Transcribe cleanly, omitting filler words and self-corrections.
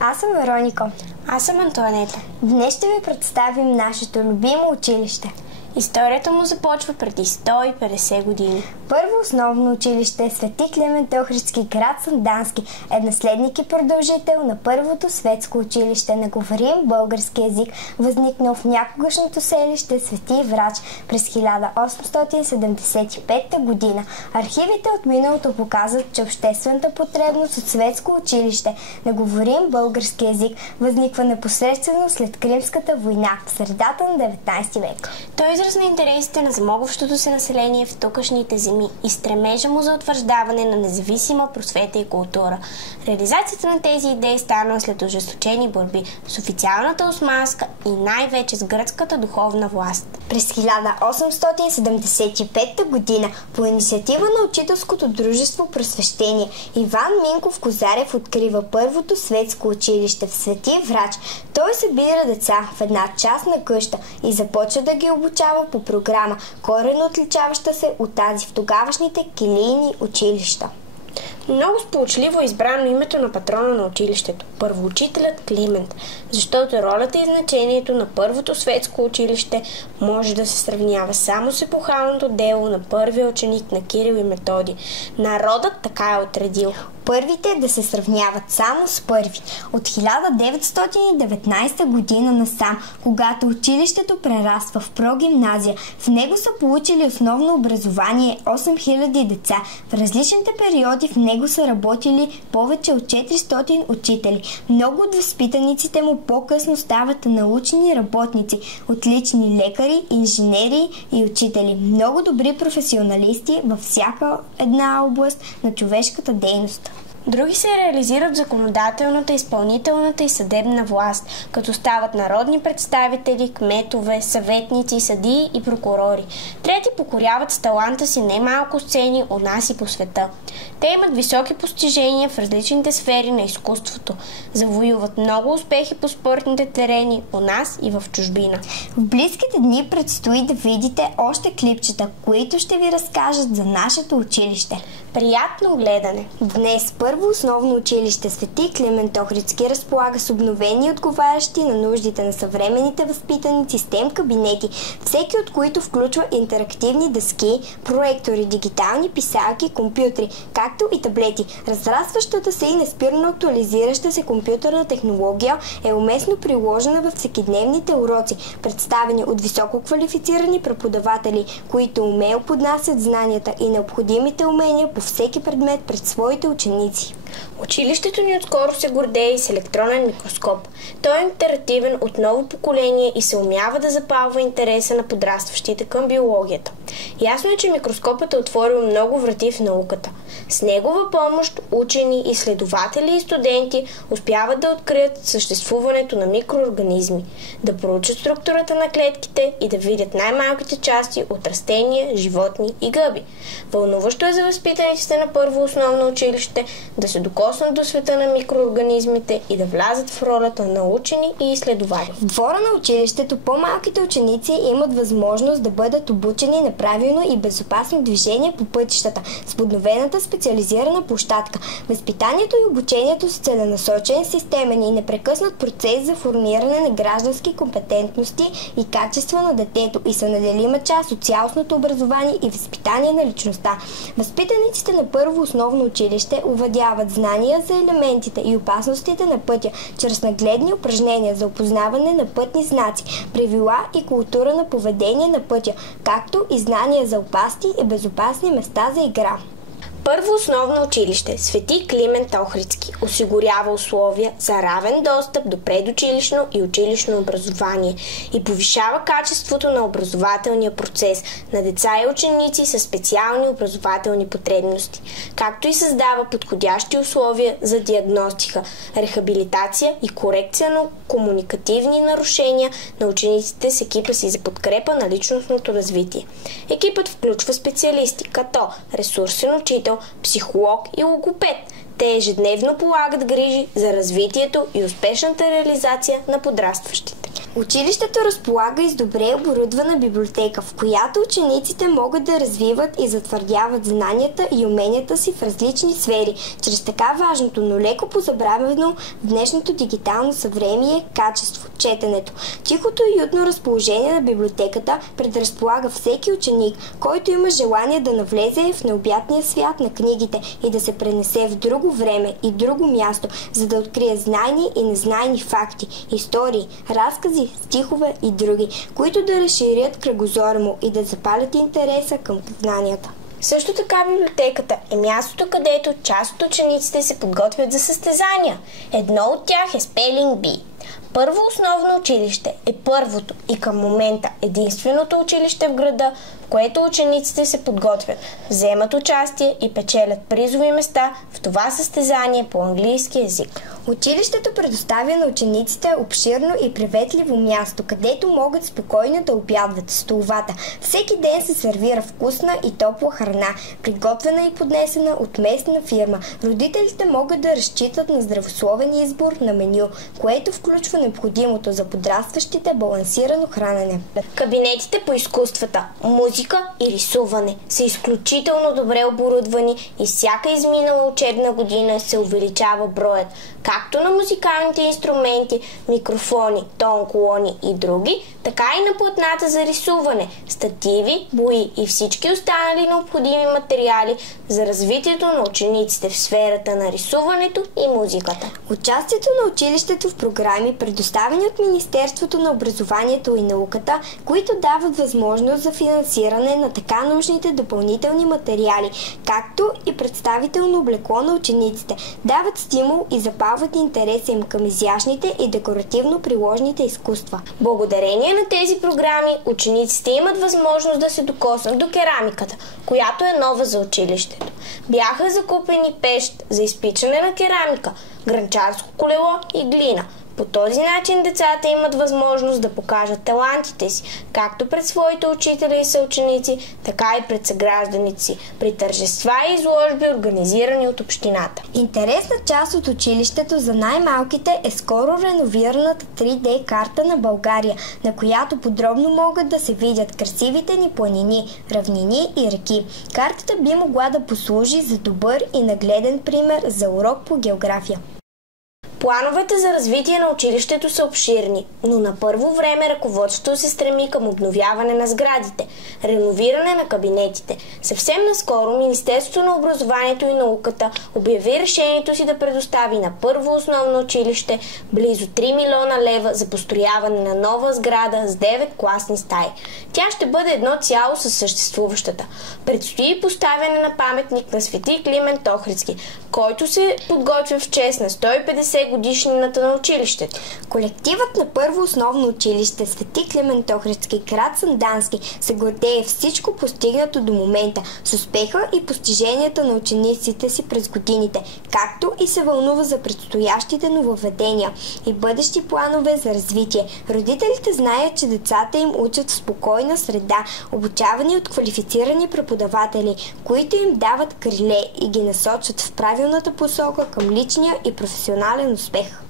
Аз съм Вероника. Аз съм Антоанета. Днес ще ви представим нашето любимо училище. Историята му започва преди 150 години. Първо основно училище Свети Климент Охридски, град Сандански, е наследник и продължител на първото светско училище на говорим български език, възникнал в някогашното селище Свети Врач през 1875 година. Архивите от миналото показват, че обществената потребност от светско училище на говорим български език възниква непосредствено след Кримската война в средата на 19 век. Той израз на интересите на замогващото се население в тукашните земи и стремежа му за утвърждаване на независима просвета и култура. Реализацията на тези идеи стана след ожесточени борби с официалната османска и най-вече с гръцката духовна власт. През 1875 година по инициатива на Учителското дружество Просвещение Иван Минков Козарев открива първото светско училище в Свети Врач. Той събира деца в една частна къща и започва да ги обучава по програма, коренно отличаваща се от тази в тогавашните килийни училища. Много сполучливо е избрано името на патрона на училището – първоучителят Климент, защото ролята и значението на първото светско училище може да се сравнява само с епохалното дело на първия ученик на Кирил и Методий. Народът така е отредил. Първите да се сравняват само с първи. От 1919 година насам, когато училището прераства в прогимназия, в него са получили основно образование 8000 деца. В различните периоди в него са работили повече от 400 учители. Много от възпитаниците му по-късно стават научни работници, отлични лекари, инженери и учители. Много добри професионалисти във всяка една област на човешката дейност. Други се реализират в законодателната, изпълнителната и съдебна власт, като стават народни представители, кметове, съветници, съдии и прокурори. Трети покоряват с таланта си немалко сцени у нас и по света. Те имат високи постижения в различните сфери на изкуството, завоюват много успехи по спортните терени у нас и в чужбина. В близките дни предстои да видите още клипчета, които ще ви разкажат за нашето училище. Приятно гледане! Днес първо основно училище Свети Климент Охридски разполага с обновени и отговарящи на нуждите на съвременните възпитаници STEM кабинети, всеки от които включва интерактивни дъски, проектори, дигитални писалки, компютри, както и таблети. Разрастващата се и неспирно актуализираща се компютърна технология е уместно приложена във всекидневните уроци, представени от високо квалифицирани преподаватели, които умело поднасят знанията и необходимите умения по всеки предмет пред своите ученици. Училището ни отскоро се гордее с електронен микроскоп. Той е интерактивен от ново поколение и се умява да запалва интереса на подрастващите към биологията. Ясно е, че микроскопът е отворил много врати в науката. С негова помощ учени, изследователи и студенти успяват да открият съществуването на микроорганизми, да проучат структурата на клетките и да видят най-малките части от растения, животни и гъби. Вълнуващо е за възпитаниците на първо основно училище да се докоснат до света на микроорганизмите и да влязат в ролята на учени и изследователи. В двора на училището по-малките ученици имат възможност да бъдат обучени на правилно и безопасно движение по пътищата с подновената специализирана площадка. Възпитанието и обучението с целенасочен, системен и непрекъснат процес за формиране на граждански компетентности и качества на детето и са неделима част от цялостното образование и възпитание на личността. Възпитаниците на първо основно училище овладяват знания за елементите и опасностите на пътя чрез нагледни упражнения за опознаване на пътни знаци, правила и култура на поведение на пътя, както и знания за опасни и безопасни места за игра. Първо основно училище Свети Климент Охридски осигурява условия за равен достъп до предучилищно и училищно образование и повишава качеството на образователния процес на деца и ученици със специални образователни потребности, както и създава подходящи условия за диагностика, рехабилитация и корекция на комуникативни нарушения на учениците с екипа си за подкрепа на личностното развитие. Екипът включва специалисти като ресурсен учител, психолог и логопед. Те ежедневно полагат грижи за развитието и успешната реализация на подрастващите. Училището разполага и с добре оборудвана библиотека, в която учениците могат да развиват и затвърдяват знанията и уменията си в различни сфери, чрез така важното, но леко позабравено в днешното дигитално съвремие качество – четенето. Тихото и уютно разположение на библиотеката предразполага всеки ученик, който има желание да навлезе в необятния свят на книгите и да се пренесе в друго време и друго място, за да открие знайни и незнайни факти, истории, разкази, стихове и други, които да разширят кръгозора му и да запалят интереса към знанията. Също така библиотеката е мястото, където част от учениците се подготвят за състезания. Едно от тях е Spelling Bee. Първо основно училище е първото и към момента единственото училище в града, в което учениците се подготвят, вземат участие и печелят призови места в това състезание по английски език. Училището предоставя на учениците обширно и приветливо място, където могат спокойно да обядват. Столовата всеки ден се сервира вкусна и топла храна, приготвена и поднесена от местна фирма. Родителите могат да разчитат на здравословен избор на меню, което включва необходимото за подрастващите балансирано хранене. Кабинетите по изкуствата, музика и рисуване са изключително добре оборудвани и всяка изминала учебна година се увеличава броят както на музикалните инструменти, микрофони, тон колони и други, така и на платната за рисуване, стативи, бои и всички останали необходими материали за развитието на учениците в сферата на рисуването и музиката. Участието на училището в програми, предоставени от Министерството на образованието и науката, които дават възможност за финансиране на така нужните допълнителни материали, както и представително облекло на учениците, дават стимул и запалват интереса им към изящните и декоративно-приложните изкуства. Благодарение на тези програми, учениците имат възможност да се докоснат до керамиката, която е нова за училището. Бяха закупени пещ за изпичане на керамика, гранчарско колело и глина. По този начин децата имат възможност да покажат талантите си, както пред своите учители и съученици, така и пред съгражданите си, при тържества и изложби, организирани от общината. Интересна част от училището за най-малките е скоро реновираната 3D карта на България, на която подробно могат да се видят красивите ни планини, равнини и реки. Картата би могла да послужи за добър и нагледен пример за урок по география. Плановете за развитие на училището са обширни, но на първо време ръководството се стреми към обновяване на сградите, реновиране на кабинетите. Съвсем наскоро Министерството на образованието и науката обяви решението си да предостави на първо основно училище близо 3 милиона лева за построяване на нова сграда с 9 класни стаи. Тя ще бъде едно цяло със съществуващата. Предстои поставяне на паметник на Свети Климент Охридски, който се подготвя в чест на 150 годишнината на училището. Колективът на първо основно училище Свети Климент Охридски, град Сандански, се гордее всичко постигнато до момента, с успеха и постиженията на учениците си през годините, както и се вълнува за предстоящите нововведения и бъдещи планове за развитие. Родителите знаят, че децата им учат в спокойна среда, обучавани от квалифицирани преподаватели, които им дават криле и ги насочат в правилната посока към личния и професионален успех.